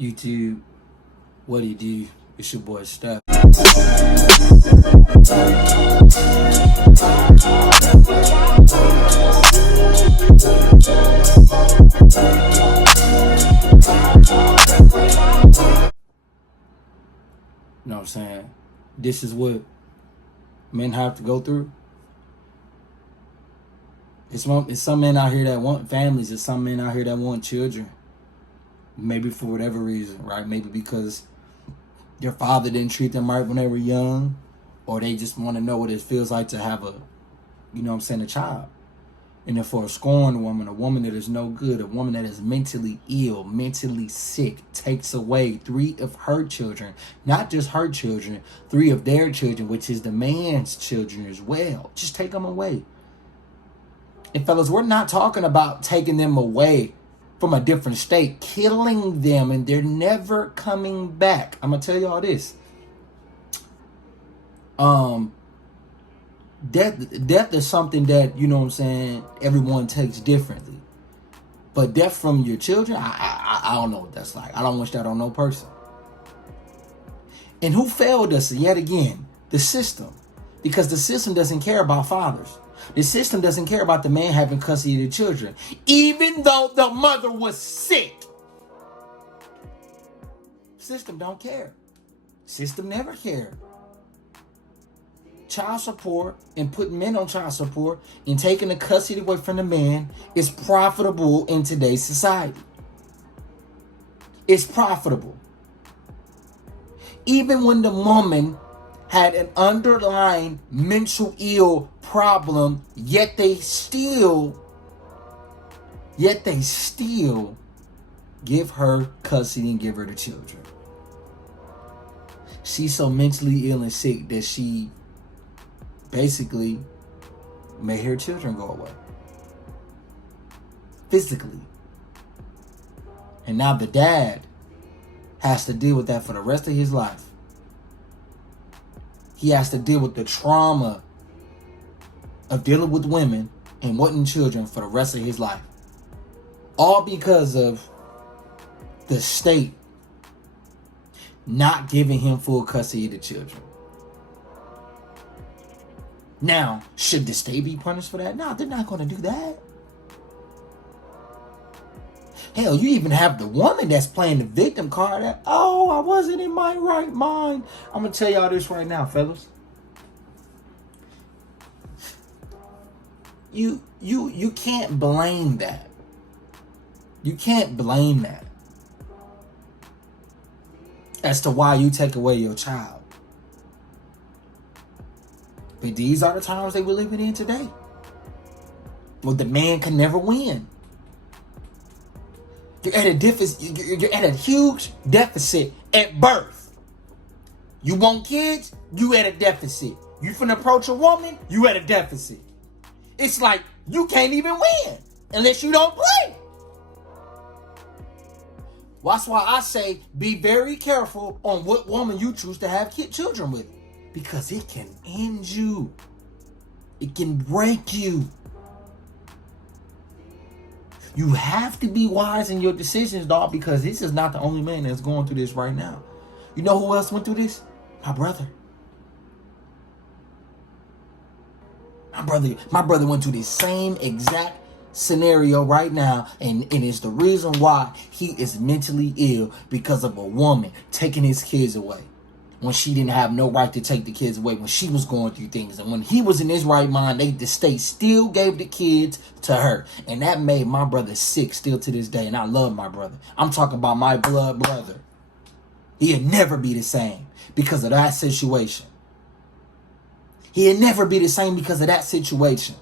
YouTube, what he do? It's your boy Steph. You know what I'm saying? This is what men have to go through. It's some men out here that want families. It's some men out here that want children. Maybe for whatever reason, right? Maybe because their father didn't treat them right when they were young, or they just want to know what it feels like to have a, a child. And then for a scorned woman, a woman that is no good, a woman that is mentally ill, mentally sick, takes away 3 of her children, not just her children, 3 of their children, which is the man's children as well. Just take them away. And fellas, we're not talking about taking them away from a different state, killing them, and they're never coming back. I'm gonna tell y'all this. Death is something that, everyone takes differently. But death from your children, I don't know what that's like. I don't wish that on no person. And who failed us yet again? The system. Because the system doesn't care about fathers. The system doesn't care about the man having custody of the children, even though the mother was sick. System don't care. System never cared. Child support and putting men on child support and taking the custody away from the man is profitable in today's society. It's profitable. Even when the woman had an underlying mental ill problem, yet they still give her custody and give her the children. She's so mentally ill and sick that she basically made her children go away. Physically. And now the dad has to deal with that for the rest of his life. He has to deal with the trauma of dealing with women and wanting children for the rest of his life. All because of the state not giving him full custody of the children. Now, should the state be punished for that? No, they're not going to do that. Hell, you even have the woman that's playing the victim card. I wasn't in my right mind. I'm going to tell y'all this right now, fellas. You can't blame that. You can't blame that as to why you take away your child. But these are the times that we're living in today. Well, the man can never win. You're at a huge deficit at birth. You want kids, you at a deficit. You finna approach a woman, you at a deficit. It's like you can't even win unless you don't play. That's why I say be very careful on what woman you choose to have children with. Because it can end you. It can break you. You have to be wise in your decisions, dog, because this is not the only man that's going through this right now. You know who else went through this? My brother. My brother went through the same exact scenario right now, and it's the reason why he is mentally ill, because of a woman taking his kids away when she didn't have no right to take the kids away, when she was going through things. And when he was in his right mind, the state still gave the kids to her. And that made my brother sick still to this day. And I love my brother. I'm talking about my blood brother. He'll never be the same because of that situation. He'll never be the same because of that situation.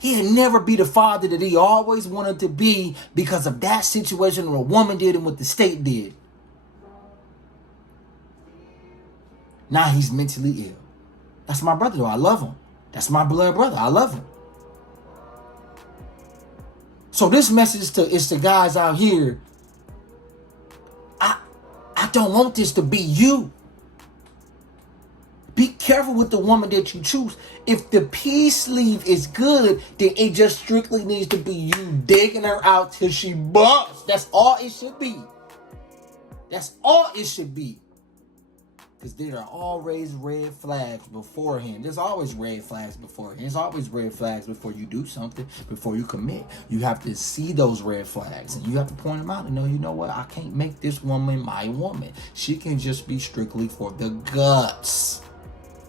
He'll never be the father that he always wanted to be because of that situation, or a woman did and what the state did. Now he's mentally ill. That's my brother, though. I love him. That's my blood brother. I love him. So this message is to guys out here. I don't want this to be you. Be careful with the woman that you choose. If the peace leave is good, then it just strictly needs to be you digging her out till she busts. That's all it should be. That's all it should be. Because there are always red flags beforehand. There's always red flags beforehand. There's always red flags before you do something, before you commit. You have to see those red flags and you have to point them out and know, you know what? I can't make this woman my woman. She can just be strictly for the guts.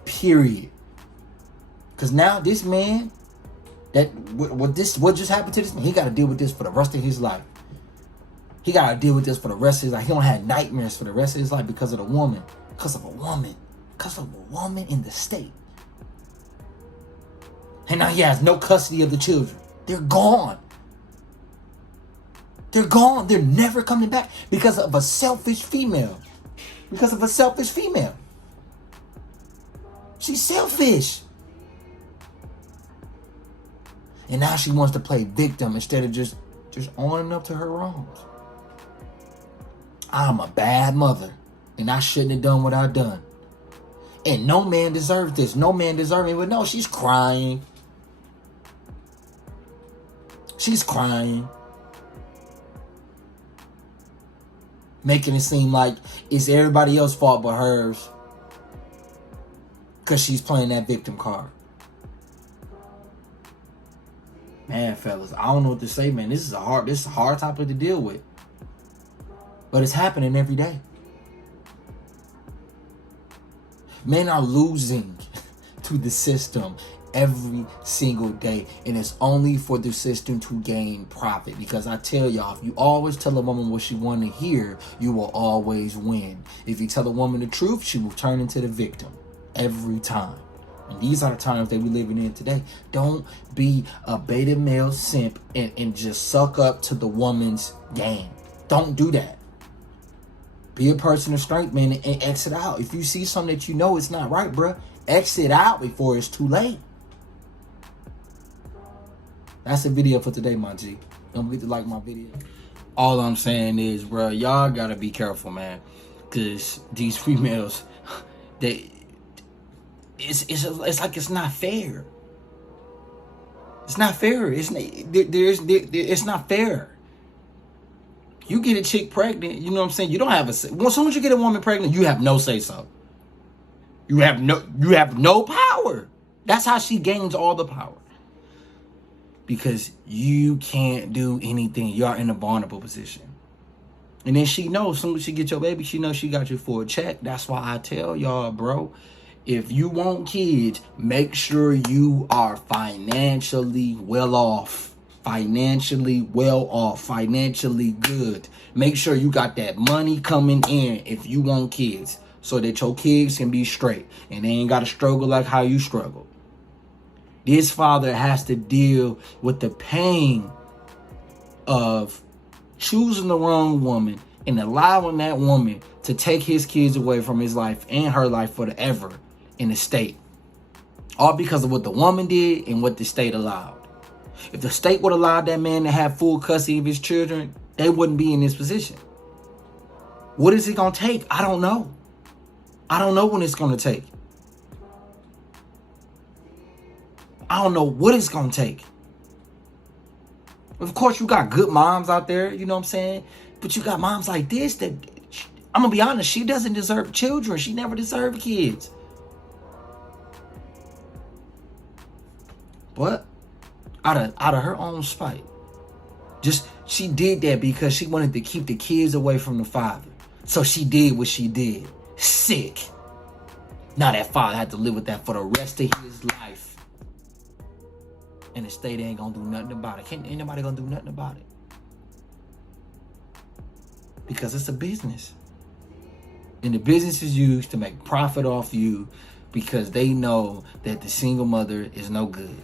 Period. Because now this man, what just happened to this man, he got to deal with this for the rest of his life. He got to deal with this for the rest of his life. He don't have nightmares for the rest of his life because of the woman. Because of a woman. Because of a woman in the state. And now he has no custody of the children. They're gone. They're gone. They're never coming back because of a selfish female. Because of a selfish female. She's selfish. And now she wants to play victim instead of just owning up to her wrongs. I'm a bad mother. And I shouldn't have done what I done. And no man deserves this. No man deserves it. But no, she's crying. She's crying. Making it seem like it's everybody else's fault but hers. Because she's playing that victim card. Man, fellas, I don't know what to say, man. This is a hard topic to deal with. But it's happening every day. Men are losing to the system every single day. And it's only for the system to gain profit. Because I tell y'all, if you always tell a woman what she want to hear, you will always win. If you tell a woman the truth, she will turn into the victim. Every time. And these are the times that we're living in today. Don't be a beta male simp and just suck up to the woman's game. Don't do that. Be a person of strength, man, and exit out. If you see something that you know it's not right, bruh, exit out before it's too late. That's the video for today, my G. Don't forget to like my video. All I'm saying is, bruh, y'all gotta be careful, man. Because these females, it's like it's not fair. It's not fair. It's not fair. You get a chick pregnant, you know what I'm saying? You don't have as soon as you get a woman pregnant, you have no say so. You have no power. That's how she gains all the power. Because you can't do anything. You are in a vulnerable position. And then she knows, as soon as she gets your baby, she knows she got you for a check. That's why I tell y'all, bro, if you want kids, make sure you are financially well off. Financially well off, financially good. Make sure you got that money coming in if you want kids, so that your kids can be straight and they ain't got to struggle like how you struggle. This father has to deal with the pain of choosing the wrong woman and allowing that woman to take his kids away from his life and her life forever in the state. All because of what the woman did and what the state allowed. If the state would allow that man to have full custody of his children, they wouldn't be in this position. What is it going to take? I don't know. I don't know when it's going to take. I don't know what it's going to take. Of course, you got good moms out there, you know what I'm saying? But you got moms like this that, I'm going to be honest, she doesn't deserve children. She never deserved kids. But out of her own spite. She did that because she wanted to keep the kids away from the father. So she did what she did. Sick. Now that father had to live with that for the rest of his life. And the state ain't gonna do nothing about it. Ain't nobody gonna do nothing about it. Because it's a business. And the business is used to make profit off you because they know that the single mother is no good.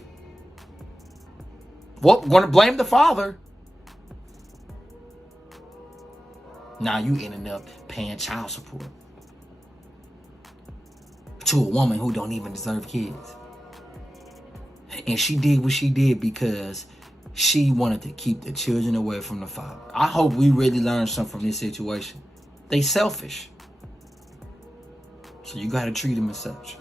Well, we're going to blame the father. Now you ended up paying child support to a woman who don't even deserve kids. And she did what she did because she wanted to keep the children away from the father. I hope we really learn something from this situation. They selfish. So you got to treat them as such.